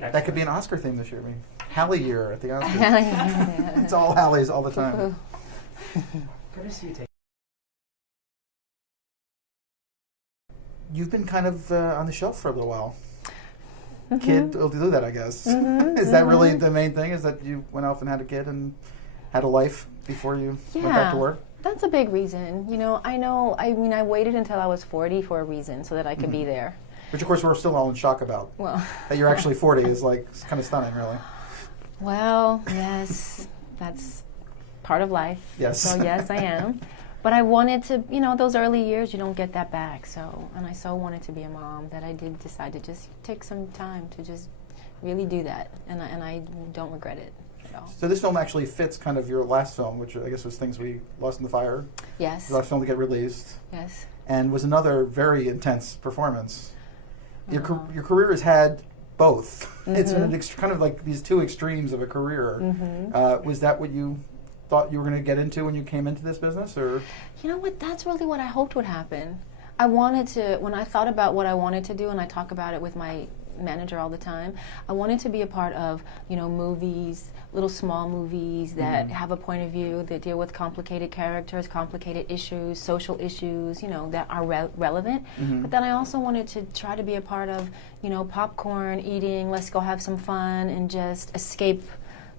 That could be an Oscar theme this year. I mean, Halle year at the Oscars. It's all Halles all the time. You've been kind of on the shelf for a little while. Kid will do that, I guess. Is that really the main thing? Is that you went off and had a kid and had a life before you went back to work? That's a big reason. You know, I mean, I waited until I was 40 for a reason so that I could be there. Which, of course, we're still all in shock about. Well, that you're actually 40 is like kind of stunning, really. Well, yes, that's part of life. Yes. So yes, I am. But I wanted to, you know, those early years, you don't get that back. So, and I so wanted to be a mom that I did decide to just take some time to just really do that. And I don't regret it at all. So this film actually fits kind of your last film, which I guess was Things We Lost in the Fire. Yes. The last film to get released. Yes. And was another very intense performance. Your career has had both. It's been kind of like these two extremes of a career. Was that what you thought you were going to get into when you came into this business, or? You know what? That's really what I hoped would happen. I wanted to, when I thought about what I wanted to do, and I talk about it with my manager all the time, I wanted to be a part of, you know, movies, little small movies that have a point of view, that deal with complicated characters, complicated issues, social issues, you know, that are relevant. But then I also wanted to try to be a part of, you know, popcorn eating, let's go have some fun and just escape,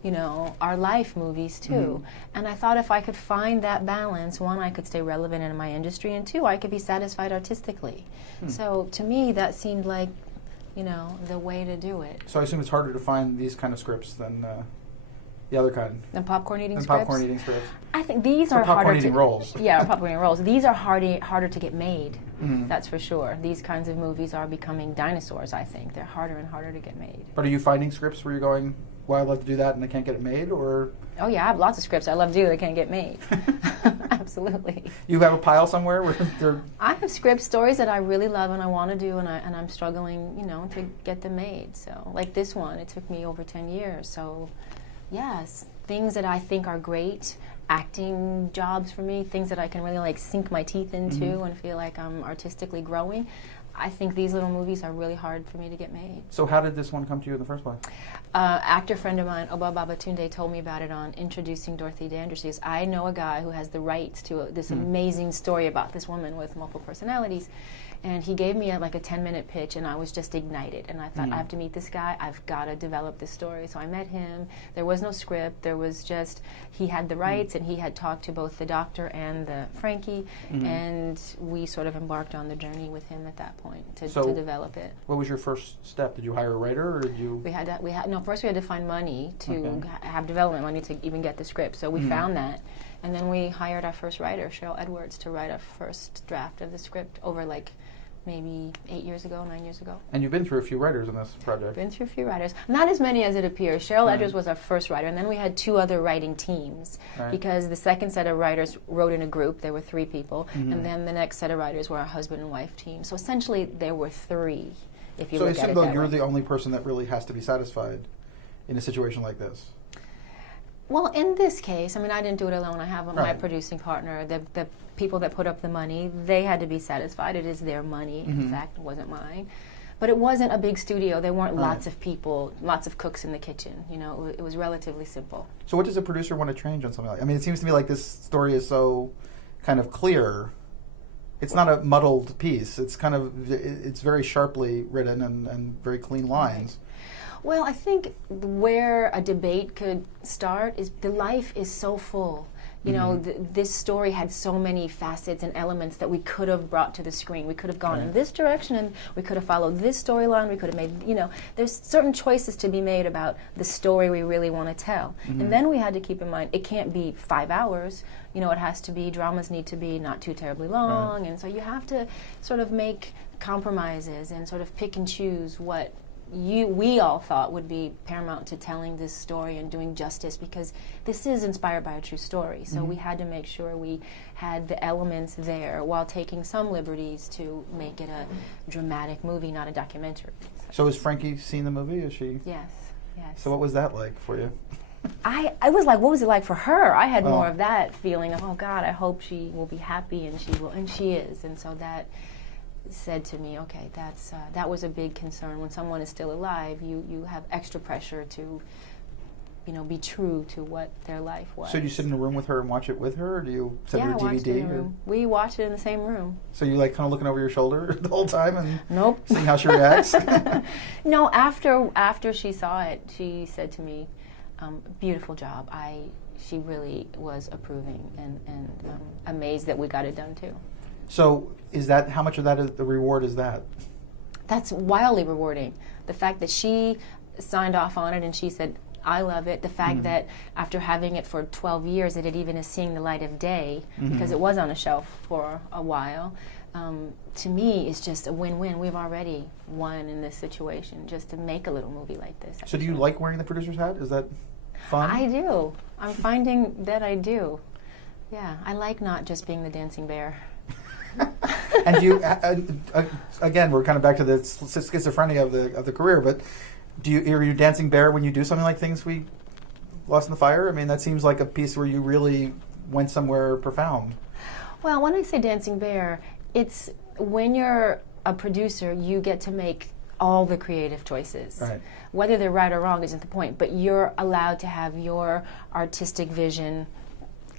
you know, our life movies too. And I thought if I could find that balance, one, I could stay relevant in my industry, and two, I could be satisfied artistically. So to me, that seemed like, you know, the way to do it. So I assume it's harder to find these kind of scripts than the other kind. Than popcorn eating scripts? Popcorn eating scripts. I think these are harder eating roles. Yeah, popcorn eating roles. These are harder to get made. That's for sure. These kinds of movies are becoming dinosaurs, I think. They're harder and harder to get made. But are you finding scripts where you're going, well, I'd love to do that and I can't get it made, or? Oh yeah, I have lots of scripts I love to do that can't get made. Absolutely. You have a pile somewhere where they're? I have script stories that I really love and I want to do, and I'm struggling, you know, to get them made. So, like this one, it took me over 10 years. So, yes, things that I think are great acting jobs for me, things that I can really like sink my teeth into and feel like I'm artistically growing. I think these little movies are really hard for me to get made. So how did this one come to you in the first place? Actor friend of mine, Oba Babatunde, told me about it on Introducing Dorothy Dandridge. She says, I know a guy who has the rights to this amazing story about this woman with multiple personalities. And he gave me like a 10-minute pitch, and I was just ignited. And I thought, I have to meet this guy. I've got to develop this story. So I met him. There was no script. There was just, he had the rights, and he had talked to both the doctor and the Frankie. And we sort of embarked on the journey with him at that point to develop it. What was your first step? Did you hire a writer, or did you? First we had to find money to have development money to even get the script. So we found that. And then we hired our first writer, Cheryl Edwards, to write our first draft of the script over like maybe 9 years ago. And you've been through a few writers in this project. Been through a few writers. Not as many as it appears. Cheryl Edwards was our first writer, and then we had 2 other writing teams because the second set of writers wrote in a group. There were 3 people, and then the next set of writers were our husband and wife team. So essentially there were 3, if you look at it that way. So I assume, though, you're the only person that really has to be satisfied in a situation like this. Well, in this case, I mean, I didn't do it alone. I have my producing partner, the people that put up the money. They had to be satisfied. It is their money. In fact, it wasn't mine. But it wasn't a big studio. There weren't lots of people, lots of cooks in the kitchen. You know, it was relatively simple. So what does a producer want to change on something like that? I mean, it seems to me like this story is so kind of clear. It's not a muddled piece. It's kind of, it's very sharply written and very clean lines. Well, I think where a debate could start is the life is so full. You know, this story had so many facets and elements that we could have brought to the screen. We could have gone in this direction, and we could have followed this storyline. We could have made, you know, there's certain choices to be made about the story we really want to tell. And then we had to keep in mind, it can't be 5 hours. You know, it has to be, dramas need to be not too terribly long. And so you have to sort of make compromises and sort of pick and choose what we all thought would be paramount to telling this story and doing justice, because this is inspired by a true story. So we had to make sure we had the elements there while taking some liberties to make it a dramatic movie, not a documentary. So has Frankie seen the movie? Is she? Yes, yes. So what was that like for you? I was like, what was it like for her? I had more of that feeling of, oh God, I hope she will be happy, and she will, and she is. And so that said to me, okay, that was a big concern. When someone is still alive, you have extra pressure to, be true to what their life was. So do you sit in a room with her and watch it with her, or do you send her a DVD? We watch it in the same room. So you like kind of looking over your shoulder the whole time and nope. seeing how she reacts? No, after she saw it, she said to me, beautiful job. She really was approving and amazed that we got it done too. So how much of that is the reward is that? That's wildly rewarding. The fact that she signed off on it and she said, I love it. The fact that after having it for 12 years, that it even is seeing the light of day, because it was on a shelf for a while, to me is just a win-win. We've already won in this situation, just to make a little movie like this. So do you like wearing the producer's hat? Is that fun? I do. I'm finding that I do. Yeah, I like not just being the dancing bear. And you, again, we're kind of back to the schizophrenia of the career, but are you dancing bear when you do something like Things We Lost in the Fire? I mean, that seems like a piece where you really went somewhere profound. Well, when I say dancing bear, it's when you're a producer, you get to make all the creative choices. Right. Whether they're right or wrong isn't the point, but you're allowed to have your artistic vision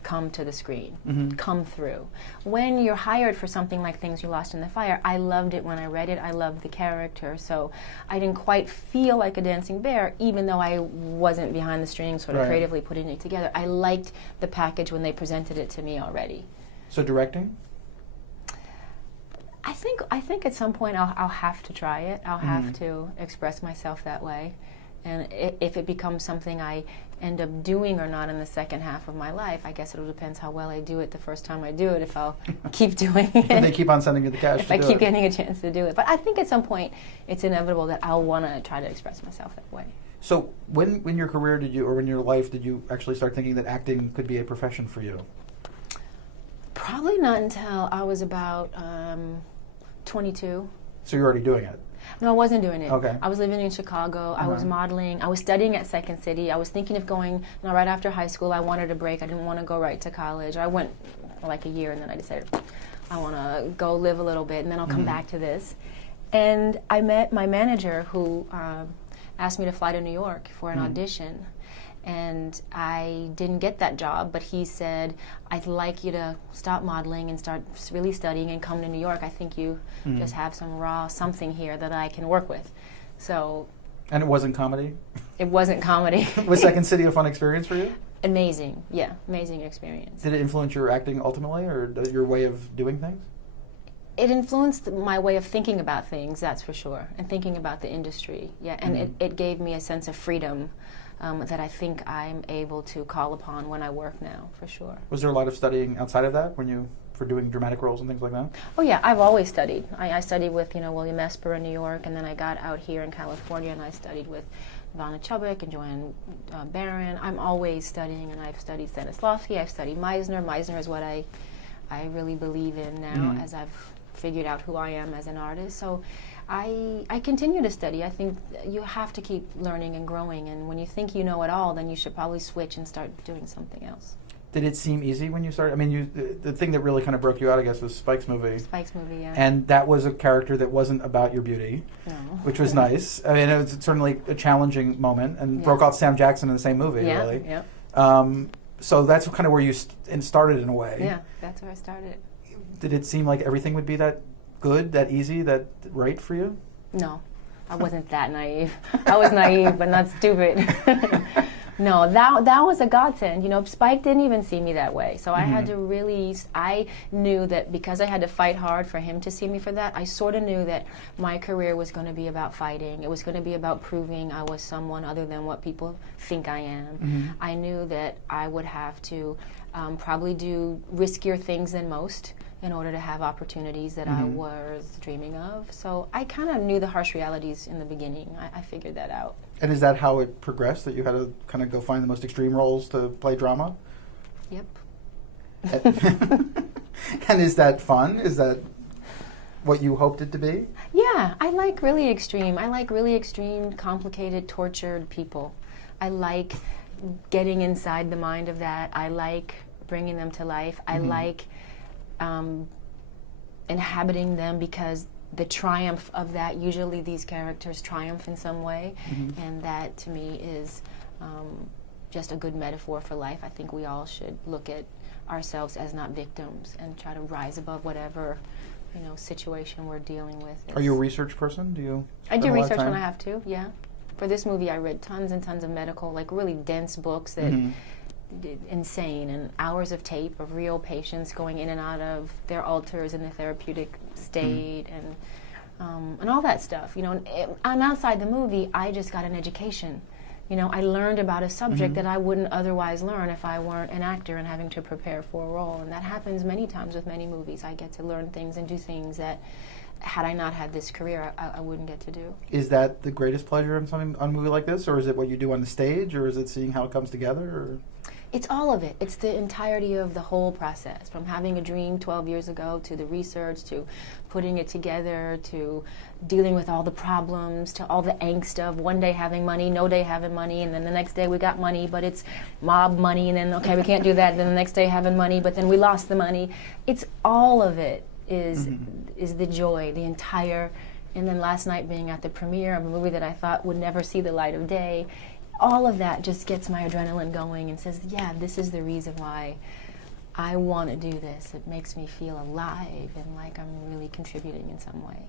come to the screen, come through. When you're hired for something like Things You Lost in the Fire, I loved it when I read it. I loved the character, so I didn't quite feel like a dancing bear, even though I wasn't behind the strings sort of creatively putting it together. I liked the package when they presented it to me already. So directing? I think at some point I'll have to try it. I'll have to express myself that way. And if it becomes something I end up doing or not in the second half of my life, I guess it'll depend how well I do it the first time I do it, if I'll keep doing it. And they keep on sending you the cash if I keep getting a chance to do it. But I think at some point it's inevitable that I'll want to try to express myself that way. So when in your career or in your life did you actually start thinking that acting could be a profession for you? Probably not until I was about 22. So you're already doing it? No, I wasn't doing it. Okay. I was living in Chicago. I was modeling. I was studying at Second City. I was thinking of going, right after high school, I wanted a break. I didn't want to go right to college. I went for like a year, and then I decided I want to go live a little bit, and then I'll come back to this. And I met my manager, who asked me to fly to New York for an audition. And I didn't get that job, but he said, I'd like you to stop modeling and start really studying and come to New York. I think you just have some raw something here that I can work with. So. And it wasn't comedy? It wasn't comedy. Was Second City a fun experience for you? Amazing, yeah, amazing experience. Did it influence your acting ultimately, or your way of doing things? It influenced my way of thinking about things, that's for sure, and thinking about the industry, yeah, and it gave me a sense of freedom that I think I'm able to call upon when I work now, for sure. Was there a lot of studying outside of that for doing dramatic roles and things like that? Oh yeah, I've always studied. I studied with William Esper in New York, and then I got out here in California and I studied with Ivana Chubbuck and Joanne Baron. I'm always studying, and I've studied Stanislavski, I've studied Meisner. Meisner is what I really believe in now as I've figured out who I am as an artist. So I continue to study. I think you have to keep learning and growing, and when you think you know it all, then you should probably switch and start doing something else. Did it seem easy when you started? I mean, the thing that really kind of broke you out, I guess, was Spike's movie. Spike's movie, yeah. And that was a character that wasn't about your beauty, which was nice. I mean, it was certainly a challenging moment, and broke out Sam Jackson in the same movie, really. Yeah. So that's kind of where you started in a way. Yeah, that's where I started. Did it seem like everything would be that good, that easy, that right for you? No, I wasn't that naive. I was naive, but not stupid. No, that was a godsend. Spike didn't even see me that way. So I had to really, I knew that because I had to fight hard for him to see me for that, I sort of knew that my career was going to be about fighting. It was going to be about proving I was someone other than what people think I am. I knew that I would have to probably do riskier things than most in order to have opportunities that I was dreaming of. So I kind of knew the harsh realities in the beginning. I figured that out. And is that how it progressed, that you had to kind of go find the most extreme roles to play drama? Yep. And is that fun? Is that what you hoped it to be? Yeah, I like really extreme. I like really extreme, complicated, tortured people. I like getting inside the mind of that. I like bringing them to life. I like inhabiting them because the triumph of that, usually these characters triumph in some way, and that to me is just a good metaphor for life. I think we all should look at ourselves as not victims and try to rise above whatever situation we're dealing with. Are you a research person? Do you? I do research when I have to. Yeah. For this movie, I read tons and tons of medical, like really dense books that insane, and hours of tape of real patients going in and out of their alters in the therapeutic state, and all that stuff. And outside the movie, I just got an education. I learned about a subject that I wouldn't otherwise learn if I weren't an actor and having to prepare for a role. And that happens many times with many movies. I get to learn things and do things that, had I not had this career, I wouldn't get to do. Is that the greatest pleasure on a movie like this, or is it what you do on the stage, or is it seeing how it comes together? Or? It's all of it. It's the entirety of the whole process, from having a dream 12 years ago, to the research, to putting it together, to dealing with all the problems, to all the angst of one day having money, no day having money, and then the next day we got money, but it's mob money, and then, okay, we can't do that, and then the next day having money, but then we lost the money. It's all of it is the joy, the entire, and then last night being at the premiere of a movie that I thought would never see the light of day, all of that just gets my adrenaline going and says, yeah, this is the reason why I want to do this. It makes me feel alive and like I'm really contributing in some way.